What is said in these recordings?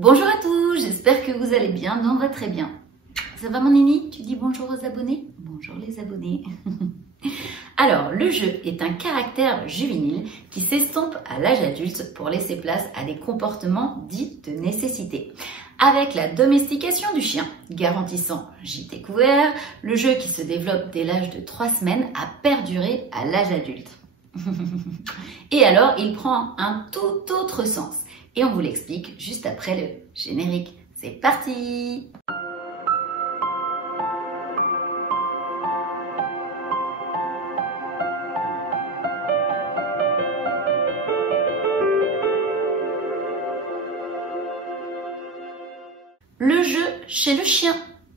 Bonjour à tous, j'espère que vous allez bien, on va très bien. Ça va mon Nini? Tu dis bonjour aux abonnés? Bonjour les abonnés. Alors, le jeu est un caractère juvénile qui s'estompe à l'âge adulte pour laisser place à des comportements dits de nécessité. Avec la domestication du chien, garantissant gîte couvert, le jeu qui se développe dès l'âge de 3 semaines a perduré à l'âge adulte. Et alors, il prend un tout autre sens. Et on vous l'explique juste après le générique. C'est parti! Le jeu chez le chien.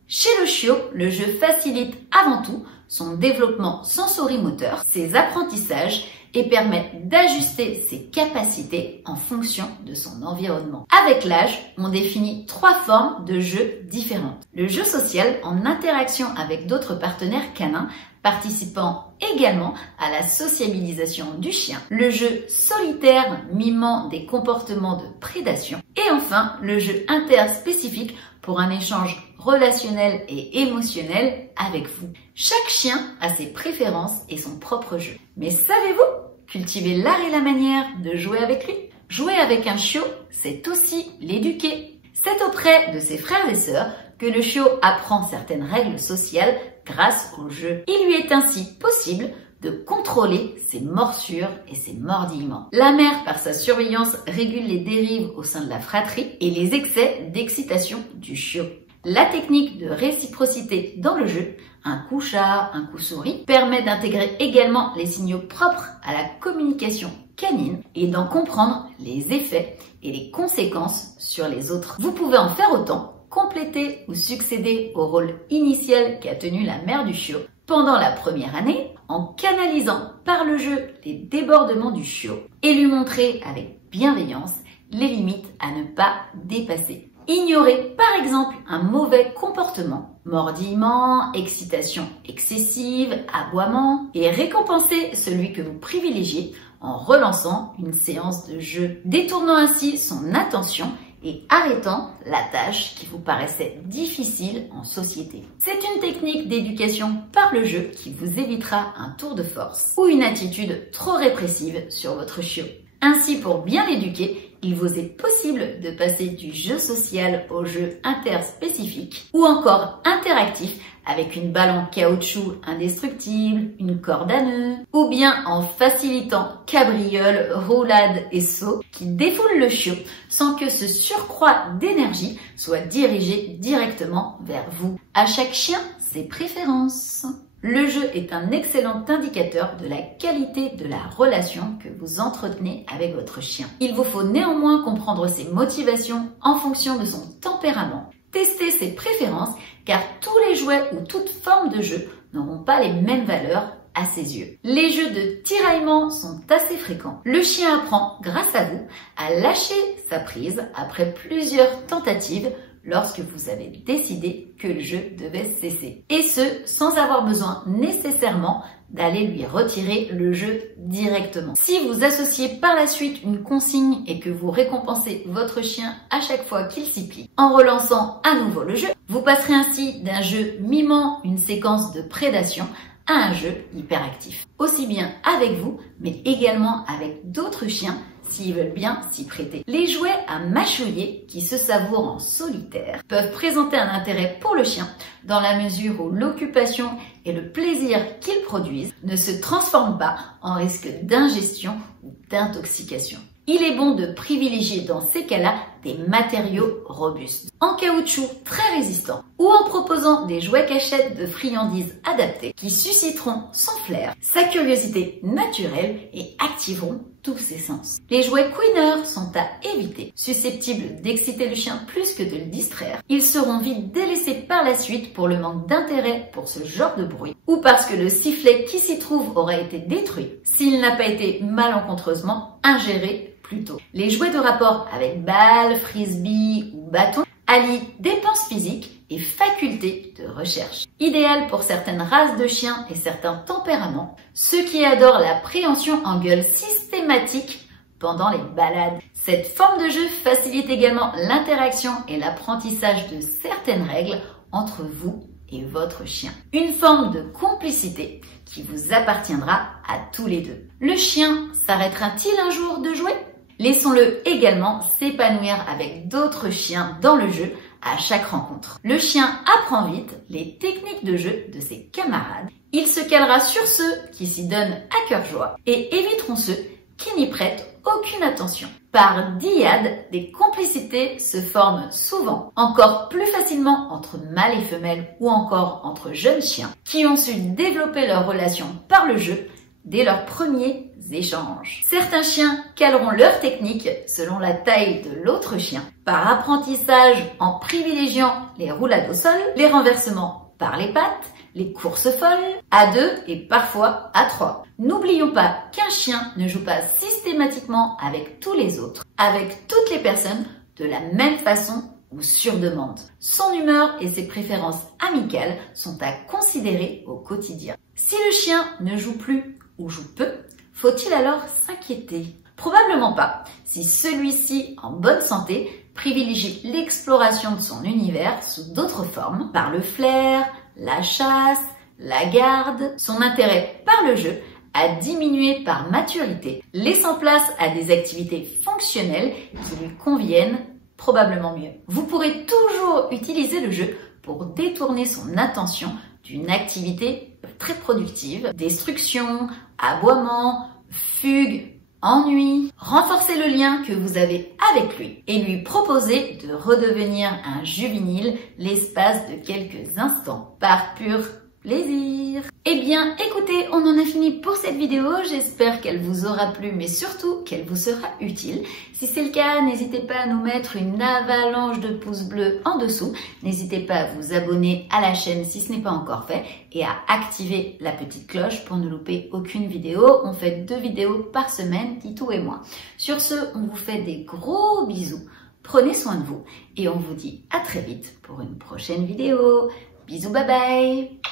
Chez le chiot, le jeu facilite avant tout son développement sensorimoteur, ses apprentissages et permet d'ajuster ses capacités en fonction de son environnement. Avec l'âge, on définit 3 formes de jeux différentes. Le jeu social en interaction avec d'autres partenaires canins, participant également à la sociabilisation du chien. Le jeu solitaire mimant des comportements de prédation. Et enfin, le jeu interspécifique pour un échange relationnel et émotionnel avec vous. Chaque chien a ses préférences et son propre jeu. Mais savez-vous cultiver l'art et la manière de jouer avec lui? Jouer avec un chiot, c'est aussi l'éduquer. C'est auprès de ses frères et sœurs que le chiot apprend certaines règles sociales grâce au jeu. Il lui est ainsi possible de contrôler ses morsures et ses mordillements. La mère, par sa surveillance, régule les dérives au sein de la fratrie et les excès d'excitation du chiot. La technique de réciprocité dans le jeu, un coup chat, un coup souris, permet d'intégrer également les signaux propres à la communication canine et d'en comprendre les effets et les conséquences sur les autres. Vous pouvez en faire autant, compléter ou succéder au rôle initial qu'a tenu la mère du chiot pendant la première année en canalisant par le jeu les débordements du chiot et lui montrer avec bienveillance les limites à ne pas dépasser. Ignorer par exemple un mauvais comportement, mordillement, excitation excessive, aboiement, et récompenser celui que vous privilégiez en relançant une séance de jeu, détournant ainsi son attention et arrêtant la tâche qui vous paraissait difficile en société. C'est une technique d'éducation par le jeu qui vous évitera un tour de force ou une attitude trop répressive sur votre chiot. Ainsi, pour bien l'éduquer, il vous est possible de passer du jeu social au jeu interspécifique ou encore interactif avec une balle en caoutchouc indestructible, une corde à nœuds, ou bien en facilitant cabrioles, roulades et sauts qui défoulent le chiot sans que ce surcroît d'énergie soit dirigé directement vers vous. À chaque chien, ses préférences. Le jeu est un excellent indicateur de la qualité de la relation que vous entretenez avec votre chien. Il vous faut néanmoins comprendre ses motivations en fonction de son tempérament. Testez ses préférences car tous les jouets ou toute forme de jeu n'auront pas les mêmes valeurs à ses yeux. Les jeux de tiraillement sont assez fréquents. Le chien apprend, grâce à vous, à lâcher sa prise après plusieurs tentatives lorsque vous avez décidé que le jeu devait cesser. Et ce, sans avoir besoin nécessairement d'aller lui retirer le jeu directement. Si vous associez par la suite une consigne et que vous récompensez votre chien à chaque fois qu'il s'y plie, en relançant à nouveau le jeu, vous passerez ainsi d'un jeu mimant une séquence de prédation à un jeu hyperactif. Aussi bien avec vous, mais également avec d'autres chiens s'ils veulent bien s'y prêter. Les jouets à mâchouiller qui se savourent en solitaire peuvent présenter un intérêt pour le chien dans la mesure où l'occupation et le plaisir qu'ils produisent ne se transforment pas en risque d'ingestion ou d'intoxication. Il est bon de privilégier dans ces cas-là des matériaux robustes, en caoutchouc très résistant ou en proposant des jouets cachettes de friandises adaptés qui susciteront son flair, sa curiosité naturelle et activeront tous ses sens. Les jouets couineurs sont à éviter, susceptibles d'exciter le chien plus que de le distraire. Ils seront vite délaissés par la suite pour le manque d'intérêt pour ce genre de bruit ou parce que le sifflet qui s'y trouve aura été détruit s'il n'a pas été malencontreusement ingéré plus tôt. Les jouets de rapport avec balles, frisbee ou bâton allient dépenses physiques et facultés de recherche. Idéal pour certaines races de chiens et certains tempéraments, ceux qui adorent la préhension en gueule systématique pendant les balades. Cette forme de jeu facilite également l'interaction et l'apprentissage de certaines règles entre vous et votre chien. Une forme de complicité qui vous appartiendra à tous les deux. Le chien s'arrêtera-t-il un jour de jouer? Laissons-le également s'épanouir avec d'autres chiens dans le jeu à chaque rencontre. Le chien apprend vite les techniques de jeu de ses camarades. Il se calera sur ceux qui s'y donnent à cœur joie et éviteront ceux qui n'y prêtent aucune attention. Par dyade, des complicités se forment souvent, encore plus facilement entre mâles et femelles ou encore entre jeunes chiens qui ont su développer leur relation par le jeu dès leurs premiers échanges. Certains chiens caleront leur technique selon la taille de l'autre chien, par apprentissage en privilégiant les roulades au sol, les renversements par les pattes, les courses folles, à 2 et parfois à 3. N'oublions pas qu'un chien ne joue pas systématiquement avec tous les autres, avec toutes les personnes de la même façon ou sur demande. Son humeur et ses préférences amicales sont à considérer au quotidien. Si le chien ne joue plus ou joue peu, faut-il alors s'inquiéter? Probablement pas, si celui-ci, en bonne santé, privilégie l'exploration de son univers sous d'autres formes, par le flair, la chasse, la garde. Son intérêt par le jeu a diminué par maturité, laissant place à des activités fonctionnelles qui lui conviennent probablement mieux. Vous pourrez toujours utiliser le jeu pour détourner son attention d'une activité très productive, destruction, aboiement, fugue, ennui. Renforcez le lien que vous avez avec lui et lui proposer de redevenir un juvénile l'espace de quelques instants par pur plaisir. Eh bien, écoutez, on en a fini pour cette vidéo. J'espère qu'elle vous aura plu, mais surtout qu'elle vous sera utile. Si c'est le cas, n'hésitez pas à nous mettre une avalanche de pouces bleus en dessous. N'hésitez pas à vous abonner à la chaîne si ce n'est pas encore fait et à activer la petite cloche pour ne louper aucune vidéo. On fait 2 vidéos par semaine, Titou et moi. Sur ce, on vous fait des gros bisous. Prenez soin de vous et on vous dit à très vite pour une prochaine vidéo. Bisous, bye bye!